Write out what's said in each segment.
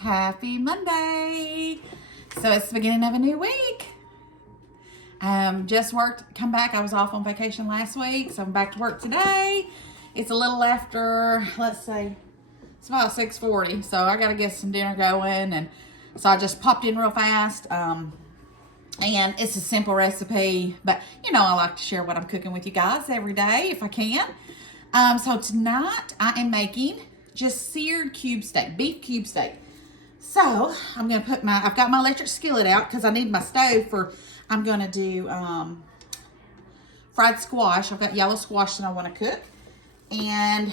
Happy Monday. So it's the beginning of a new week. Just worked, come back. I was off on vacation last week, so I'm back to work today. It's a little after, let's see, it's about 6:40, so I gotta get some dinner going, and so I just popped in real fast. And it's a simple recipe, but you know I like to share what I'm cooking with you guys every day if I can. So tonight I am making just seared cube steak, beef cube steak. So I'm gonna put I've got my electric skillet out because I need my stove for, I'm gonna do fried squash. I've got yellow squash that I wanna cook. And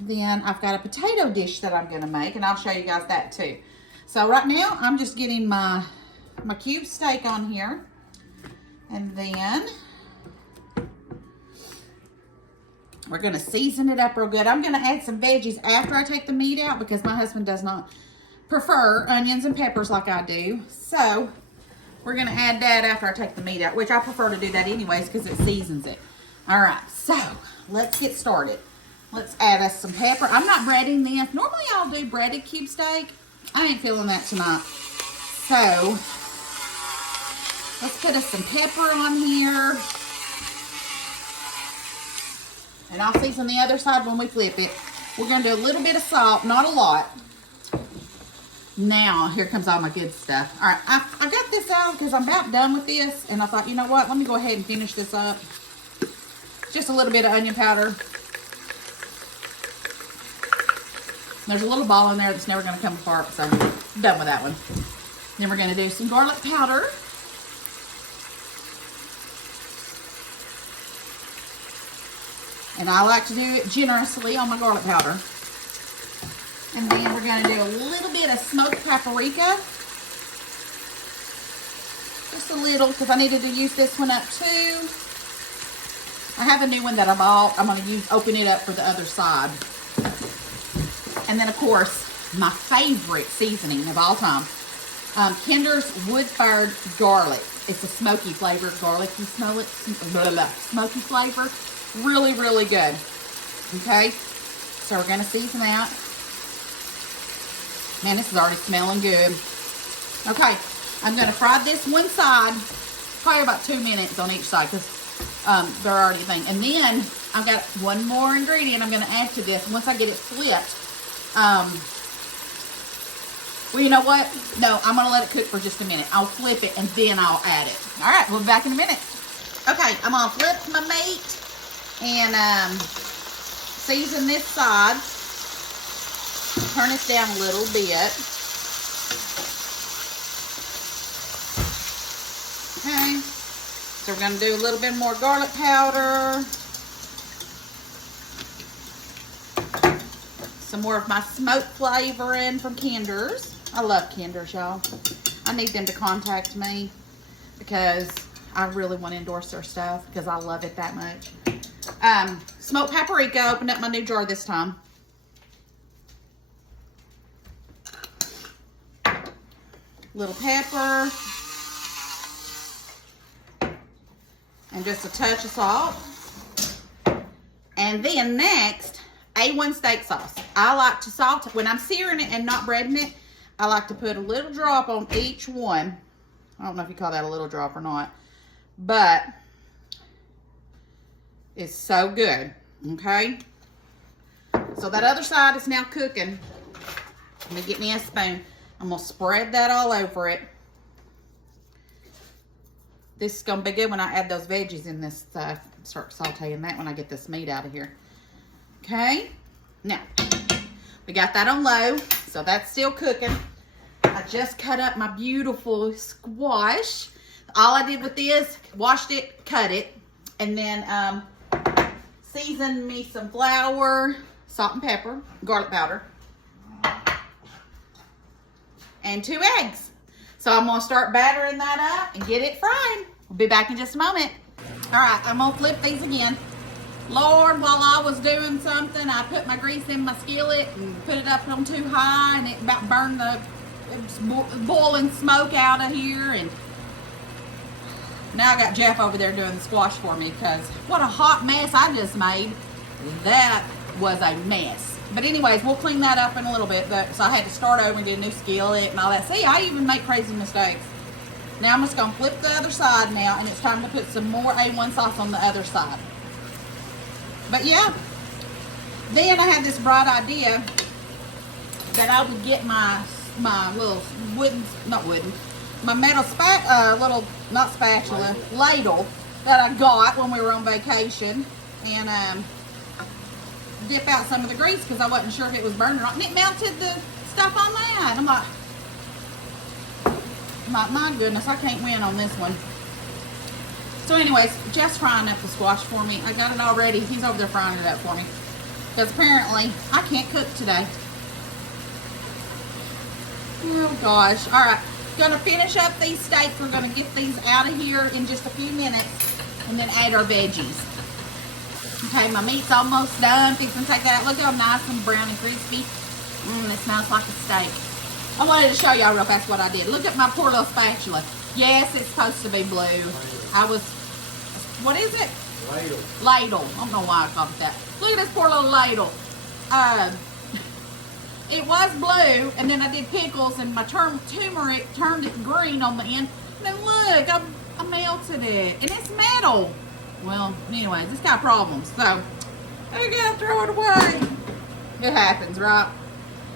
then I've got a potato dish that I'm gonna make, and I'll show you guys that too. So right now I'm just getting my cube steak on here. And then we're gonna season it up real good. I'm gonna add some veggies after I take the meat out because my husband does not prefer onions and peppers like I do. So we're gonna add that after I take the meat out, which I prefer to do that anyways because it seasons it. All right, so let's get started. Let's add us some pepper. I'm not breading this. Normally I'll do breaded cube steak. I ain't feeling that tonight. So let's put us some pepper on here. And I'll season the other side when we flip it. We're gonna do a little bit of salt, not a lot. Now, here comes all my good stuff. All right, I got this out because I'm about done with this, and I thought, you know what? Let me go ahead and finish this up. Just a little bit of onion powder. There's a little ball in there that's never gonna come apart, so I'm done with that one. Then we're gonna do some garlic powder. And I like to do it generously on my garlic powder. And then we're going to do a little bit of smoked paprika. Just a little, because I needed to use this one up too. I have a new one that I bought. I'm going to open it up for the other side. And then, of course, my favorite seasoning of all time. Kinder's wood-fired garlic. It's a smoky flavor. Garlic, you smell it? Smoky flavor. Really, really good. Okay, so we're going to season that. Man, this is already smelling good. Okay, I'm going to fry this one side, probably about 2 minutes on each side because they're already thing. And then I've got one more ingredient I'm going to add to this. Once I get it flipped, well, you know what? No, I'm going to let it cook for just a minute. I'll flip it and then I'll add it. All right, we'll be back in a minute. Okay, I'm going to flip my meat and season this side. Turn this down a little bit. Okay, so we're going to do a little bit more garlic powder. Some more of my smoked flavoring from Kinder's. I love Kinder's, y'all. I need them to contact me because I really want to endorse their stuff because I love it that much. Smoked paprika. Opened up my new jar this time. Little pepper. And just a touch of salt. And then next, A1 steak sauce. I like to salt it. When I'm searing it and not breading it, I like to put a little drop on each one. I don't know if you call that a little drop or not. But it's so good. Okay. So that other side is now cooking. Let me get me a spoon. I'm going to spread that all over it. This is going to be good when I add those veggies in this stuff. Start sauteing that when I get this meat out of here. Okay. Now, we got that on low. So that's still cooking. I just cut up my beautiful squash. All I did with this, washed it, cut it. And then seasoned me some flour, salt and pepper, garlic powder. And 2 eggs. So I'm going to start battering that up and get it fried. We'll be back in just a moment. All right, I'm going to flip these again. Lord, while I was doing something, I put my grease in my skillet and put it up on too high, and it about burned the boiling smoke out of here. And now I got Jeff over there doing the squash for me because what a hot mess I just made. That was a mess. But anyways, we'll clean that up in a little bit. So I had to start over and get a new skillet and all that. See, I even make crazy mistakes. Now I'm just going to flip the other side now, and it's time to put some more A1 sauce on the other side. But yeah, then I had this bright idea that I would get my little my metal ladle that I got when we were on vacation, and dip out some of the grease because I wasn't sure if it was burning or not, and it melted the stuff on that. I'm like, my goodness, I can't win on this one. So anyways, Jeff's frying up the squash for me. I got it all ready. He's over there frying it up for me because apparently I can't cook today. Oh gosh. All right, gonna finish up these steaks. We're gonna get these out of here in just a few minutes and then add our veggies. Okay, my meat's almost done. Fixing to take that out. Look how nice and brown and crispy. It smells like a steak. I wanted to show y'all real fast what I did. Look at my poor little spatula. Yes, it's supposed to be blue. What is it? Ladle. Ladle. I don't know why I called it that. Look at this poor little ladle. It was blue, and then I did pickles, and my turmeric turned it green on the end. And then look, I melted it, and it's metal. Well, anyways, it's got problems, so I gotta throw it away. It happens, right?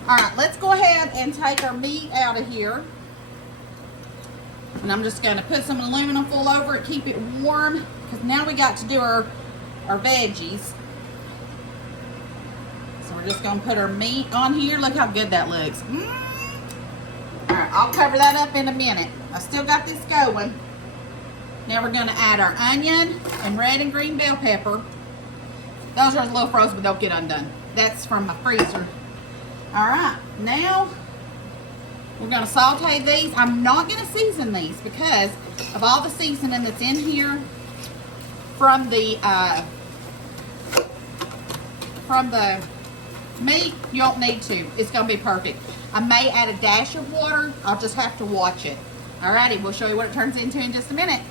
All right, let's go ahead and take our meat out of here. And I'm just gonna put some aluminum foil over it, keep it warm, because now we got to do our veggies. So we're just gonna put our meat on here. Look how good that looks. All right, I'll cover that up in a minute. I still got this going. Now we're gonna add our onion and red and green bell pepper. Those are a little frozen, but they'll get undone. That's from my freezer. All right, now we're gonna saute these. I'm not gonna season these because of all the seasoning that's in here from the meat. You don't need to. It's gonna be perfect. I may add a dash of water. I'll just have to watch it. Alrighty, we'll show you what it turns into in just a minute.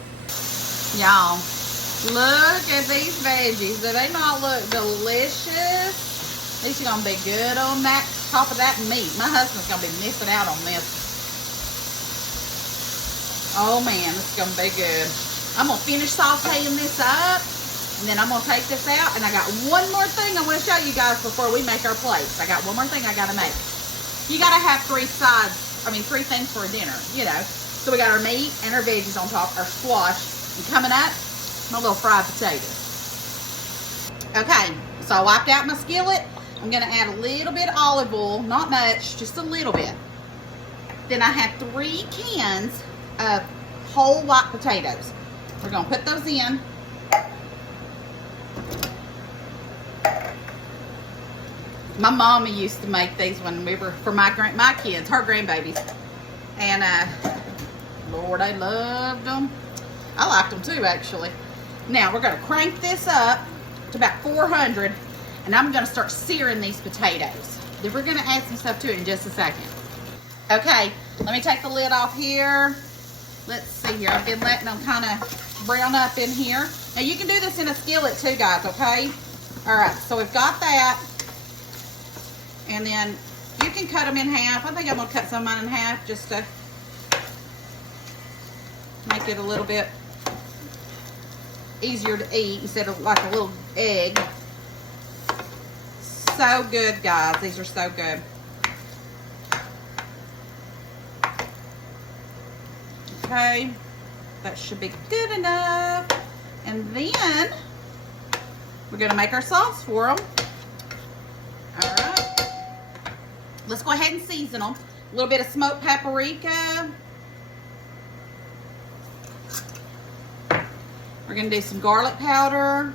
Y'all, look at these veggies. Do they not look delicious? These are gonna be good on that top of that meat. My husband's gonna be missing out on this. Oh man, it's gonna be good. I'm gonna finish sauteing this up, and then I'm gonna take this out. And I got one more thing I want to show you guys before we make our plates. I got one more thing I gotta make. You gotta have three things for a dinner, you know. So we got our meat and our veggies on top, our squash, and coming up, my little fried potatoes. Okay, so I wiped out my skillet. I'm gonna add a little bit of olive oil, not much, just a little bit. Then I have 3 cans of whole white potatoes. We're gonna put those in. My mama used to make these when we were, for my kids, her grandbabies. And Lord, I loved them. I liked them too, actually. Now we're gonna crank this up to about 400, and I'm gonna start searing these potatoes. Then we're gonna add some stuff to it in just a second. Okay, let me take the lid off here. Let's see here. I've been letting them kind of brown up in here. Now you can do this in a skillet too, guys, okay? All right, so we've got that. And then you can cut them in half. I think I'm gonna cut some of mine in half just to make it a little bit easier to eat instead of like a little egg. So good, guys. These are so good. Okay, that should be good enough. And then we're gonna make our sauce for them. All right. Let's go ahead and season them. A little bit of smoked paprika. We're gonna do some garlic powder.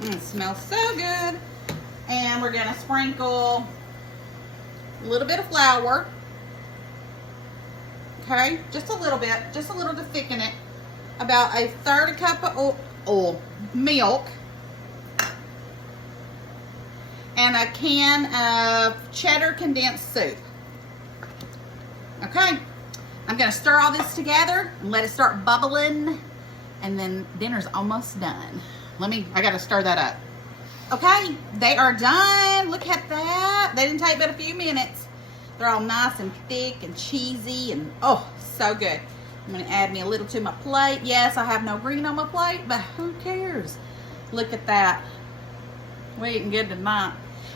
It smells so good. And we're gonna sprinkle a little bit of flour. Okay, just a little bit, just a little to thicken it. About a 1/3 cup of milk. And a can of cheddar condensed soup. Okay, I'm gonna stir all this together and let it start bubbling, and then dinner's almost done. I gotta stir that up. Okay, they are done. Look at that. They didn't take but a few minutes. They're all nice and thick and cheesy and oh, so good. I'm gonna add me a little to my plate. Yes, I have no green on my plate, but who cares? Look at that. We're eating good tonight.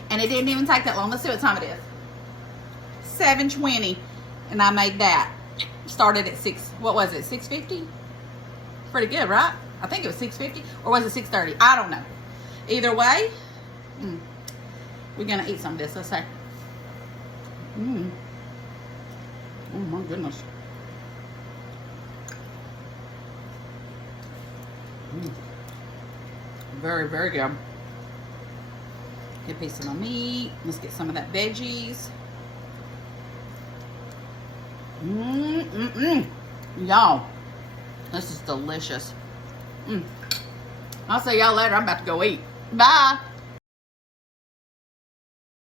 And it didn't even take that long. Let's see what time it is. 7:20, and I made that. Started at 6, what was it, 6:50? Pretty good, right? I think it was 6:50, or was it 6:30? I don't know. Either way, we're gonna eat some of this. Let's say. Oh my goodness. Very, very good. Good piece of my meat. Let's get some of that veggies. Y'all, this is delicious. I'll see y'all later. I'm about to go eat. Bye.